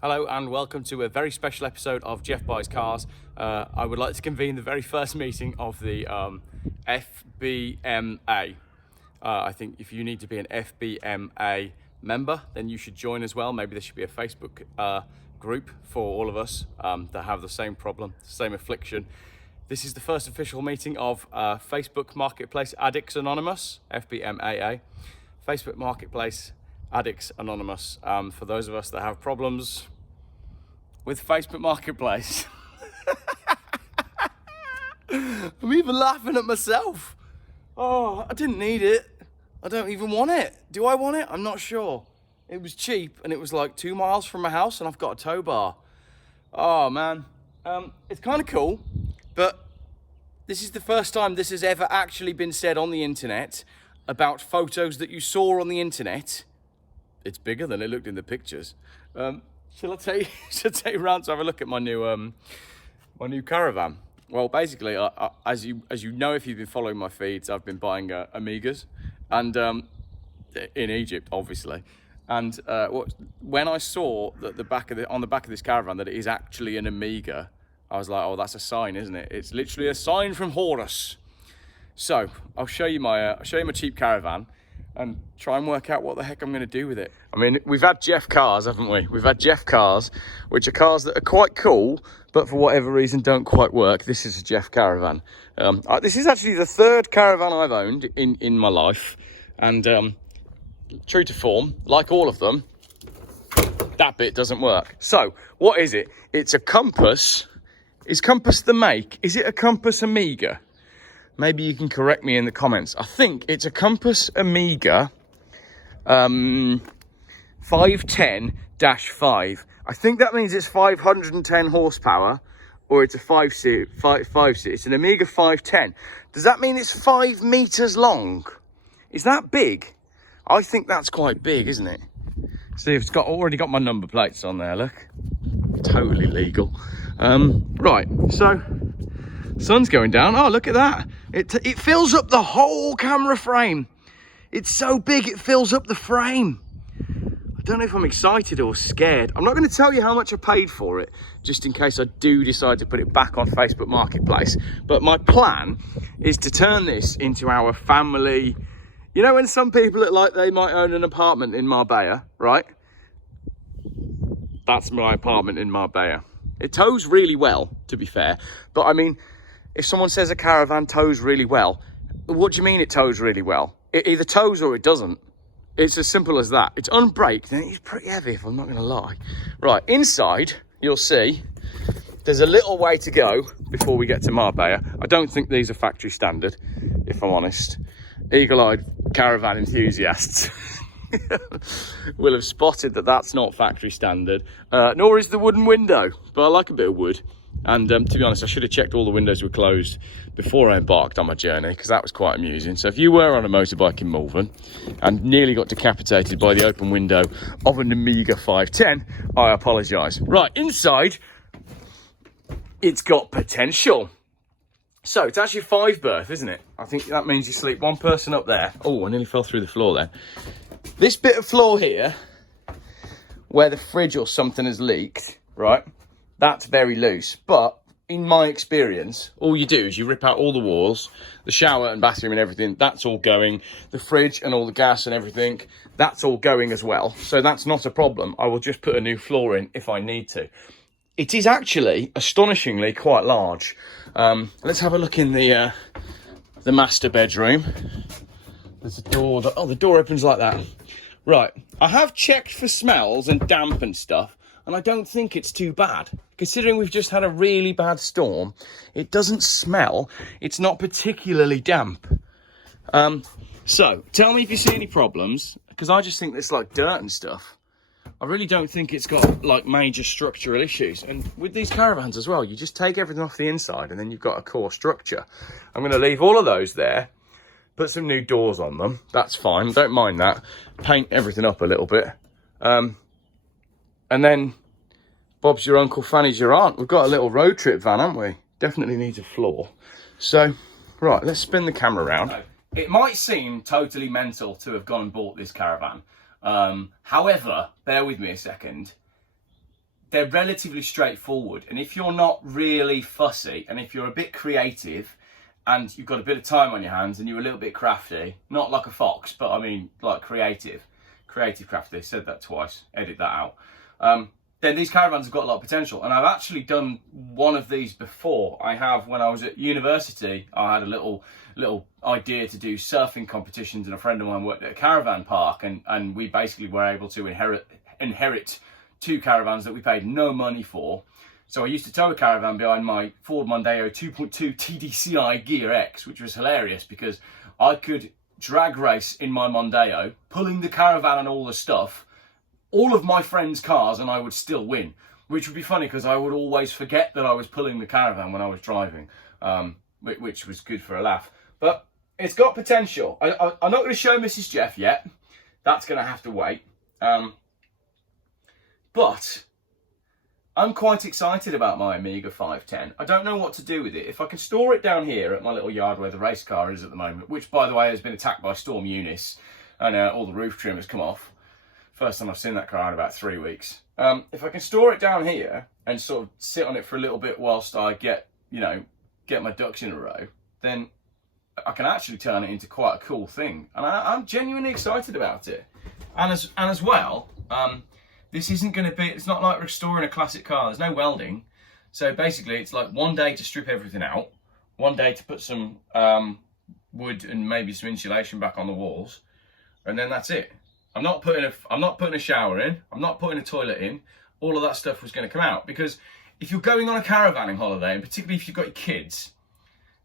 Hello and welcome to a very special episode of Geoff Buys Cars. I would like to convene the very first meeting of the FBMA. I think if you need to be an FBMA member, then you should join as well. Maybe there should be a Facebook group for all of us that have the same problem, the same affliction. This is the first official meeting of Facebook Marketplace Addicts Anonymous, FBMAA. Facebook Marketplace Addicts Anonymous, for those of us that have problems with Facebook Marketplace. I'm even laughing at myself. Oh, I didn't need it. I don't even want it. Do I want it? I'm not sure. It was cheap and it was like 2 miles from my house and I've got a tow bar. Oh man, it's kind of cool, but this is the first time this has ever actually been said on the internet about photos that you saw on the internet. It's bigger than it looked in the pictures. Shall I take you round to have a look at my new caravan? Well, basically, as you know, if you've been following my feeds, I've been buying Amigas, and in Egypt, obviously. And when I saw that on the back of this caravan that it is actually an Amiga, I was like, oh, that's a sign, isn't it? It's literally a sign from Horus. So I'll show you my cheap caravan and try and work out what the heck I'm going to do with it. I mean, we've had Geoff cars, haven't we? We've had Geoff cars, which are cars that are quite cool, but for whatever reason don't quite work. This is a Geoff caravan. This is actually the third caravan I've owned in my life. And true to form, like all of them, that bit doesn't work. So what is it? It's a Compass. Is Compass the make? Is it a Compass Amiga? Maybe you can correct me in the comments. I think it's a Compass Amiga 510-5. I think that means it's 510 horsepower, or it's a 5 seat. It's an Amiga 510. Does that mean it's 5 meters long? Is that big? I think that's quite big, isn't it? See, it's already got my number plates on there, look. Totally legal. Right, so sun's going down. Oh, look at that. It fills up the whole camera frame. It's so big it fills up the frame. I don't know if I'm excited or scared. I'm not going to tell you how much I paid for it, just in case I do decide to put it back on Facebook Marketplace. But my plan is to turn this into our family. You know when some people look like they might own an apartment in Marbella, right? That's my apartment in Marbella. It tows really well, to be fair. But I mean, if someone says a caravan tows really well, what do you mean it tows really well? It either tows or it doesn't. It's as simple as that. It's unbraked and it's pretty heavy, if I'm not going to lie. Right, inside, you'll see there's a little way to go before we get to Marbella. I don't think these are factory standard, if I'm honest. Eagle-eyed caravan enthusiasts will have spotted that that's not factory standard, nor is the wooden window, but I like a bit of wood. And to be honest, I should have checked all the windows were closed before I embarked on my journey, because that was quite amusing. So if you were on a motorbike in Malvern and nearly got decapitated by the open window of an Amiga 510, I apologise. Right, inside, it's got potential. So it's actually 5 berth, isn't it? I think that means you sleep one person up there. Oh, I nearly fell through the floor then. This bit of floor here, where the fridge or something has leaked, right? That's very loose, but in my experience, all you do is you rip out all the walls, the shower and bathroom and everything, that's all going. The fridge and all the gas and everything, that's all going as well. So that's not a problem. I will just put a new floor in if I need to. It is actually astonishingly quite large. Let's have a look in the master bedroom. There's a door that, oh, the door opens like that. Right, I have checked for smells and damp and stuff, and I don't think it's too bad. Considering we've just had a really bad storm, it doesn't smell. It's not particularly damp. So, tell me if you see any problems, because I just think it's like dirt and stuff. I really don't think it's got like major structural issues. And with these caravans as well, you just take everything off the inside and then you've got a core structure. I'm going to leave all of those there, put some new doors on them. That's fine, don't mind that. Paint everything up a little bit. And then Bob's your uncle, Fanny's your aunt. We've got a little road trip van, haven't we? Definitely needs a floor. So, right, let's spin the camera around. It might seem totally mental to have gone and bought this caravan. However, bear with me a second. they're relatively straightforward. And if you're not really fussy, and if you're a bit creative, and you've got a bit of time on your hands, and you're a little bit crafty, not like a fox, but I mean like creative crafty, said that twice, edit that out, then these caravans have got a lot of potential. And I've actually done one of these before. I have, when I was at university, I had a little idea to do surfing competitions, and a friend of mine worked at a caravan park, and we basically were able to inherit 2 caravans that we paid no money for. So I used to tow a caravan behind my Ford Mondeo 2.2 TDCi Gear X, which was hilarious because I could drag race in my Mondeo, pulling the caravan and all the stuff, all of my friends' cars, and I would still win, which would be funny because I would always forget that I was pulling the caravan when I was driving, which was good for a laugh. But it's got potential. I'm not going to show Mrs. Geoff yet. That's going to have to wait. But I'm quite excited about my Amiga 510. I don't know what to do with it. If I can store it down here at my little yard where the race car is at the moment, which, by the way, has been attacked by Storm Eunice, and all the roof trim has come off. First time I've seen that car in about 3 weeks. If I can store it down here and sort of sit on it for a little bit whilst I get my ducks in a row, then I can actually turn it into quite a cool thing. And I'm genuinely excited about it. And as well, this isn't going to be, it's not like restoring a classic car. There's no welding. So basically it's like one day to strip everything out, one day to put some wood and maybe some insulation back on the walls, and then that's it. I'm not putting a shower in. I'm not putting a toilet in. All of that stuff was going to come out, because if you're going on a caravanning holiday, and particularly if you've got your kids,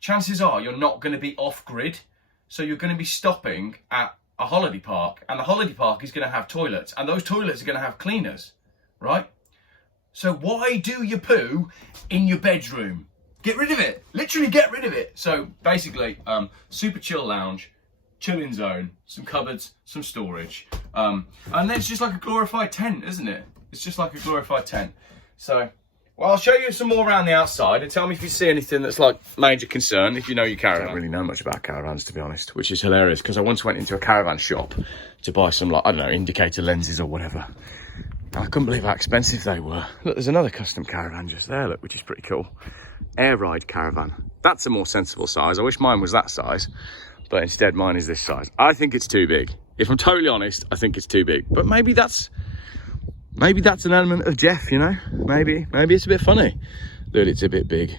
chances are you're not going to be off grid. So you're going to be stopping at a holiday park, and the holiday park is going to have toilets, and those toilets are going to have cleaners, right? So why do your poo in your bedroom? Get rid of it. Literally get rid of it. So basically, super chill lounge, chilling zone, some cupboards, some storage, and then it's just like a glorified tent, isn't it? It's just like a glorified tent. So, well, I'll show you some more around the outside, and tell me if you see anything that's like major concern, if you know your caravan. I don't really know much about caravans, to be honest, which is hilarious, because I once went into a caravan shop to buy some, like, I don't know, indicator lenses or whatever. And I couldn't believe how expensive they were. Look, there's another custom caravan just there, look, which is pretty cool. Air ride caravan. That's a more sensible size. I wish mine was that size, but instead mine is this size. I think it's too big. If I'm totally honest, I think it's too big. But maybe that's an element of Geoff, you know? Maybe it's a bit funny that it's a bit big.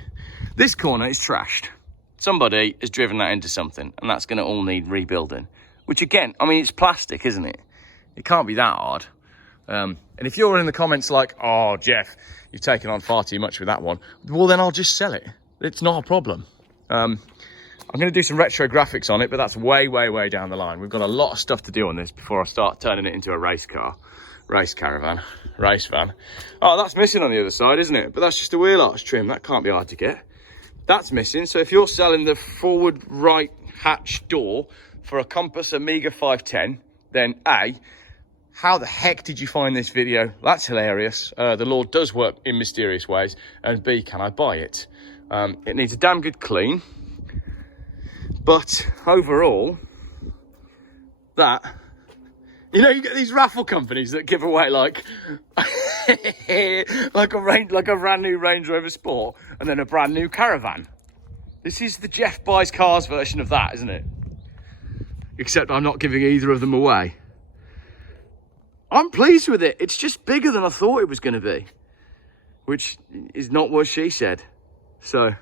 This corner is trashed. Somebody has driven that into something, and that's gonna all need rebuilding. Which again, I mean, it's plastic, isn't it? It can't be that hard. And if you're in the comments like, oh, Geoff, you've taken on far too much with that one, well, then I'll just sell it. It's not a problem. I'm going to do some retro graphics on it, but that's way, way, way down the line. We've got a lot of stuff to do on this before I start turning it into a race car, race caravan, race van. Oh, that's missing on the other side, isn't it? But that's just a wheel arch trim. That can't be hard to get. That's missing. So if you're selling the forward right hatch door for a Compass Amiga 510, then A, how the heck did you find this video? That's hilarious. The Lord does work in mysterious ways. And B, can I buy it? It needs a damn good clean. But overall, that, you know, you get these raffle companies that give away like like a brand new Range Rover Sport and then a brand new caravan. This is the Geoff Buys Cars version of that, isn't it? Except I'm not giving either of them away. I'm pleased with it. It's just bigger than I thought it was going to be, which is not what she said. So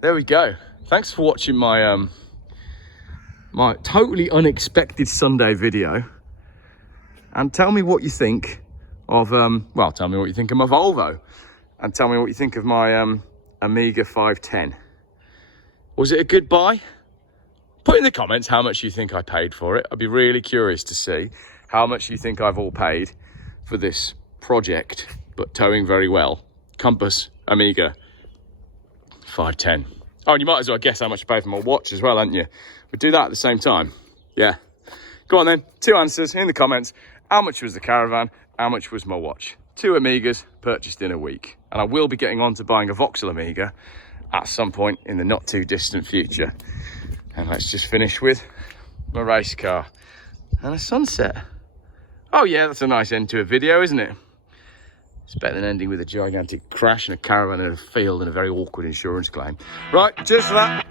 there we go. Thanks for watching my my totally unexpected Sunday video, and tell me what you think of well, tell me what you think of my Volvo, and tell me what you think of my Amiga 510. Was it a good buy? Put in the comments how much you think I paid for it. I'd be really curious to see how much you think I've all paid for this project, but towing very well, Compass Amiga 510. Oh, and you might as well guess how much I paid for my watch as well, hadn't you? We'll do that at the same time. Yeah. Go on then, 2 answers in the comments. How much was the caravan? How much was my watch? 2 Amigas purchased in a week. And I will be getting on to buying a Vauxhall Amiga at some point in the not too distant future. And let's just finish with my race car and a sunset. Oh yeah, that's a nice end to a video, isn't it? It's better than ending with a gigantic crash and a caravan in a field and a very awkward insurance claim. Right, cheers for that.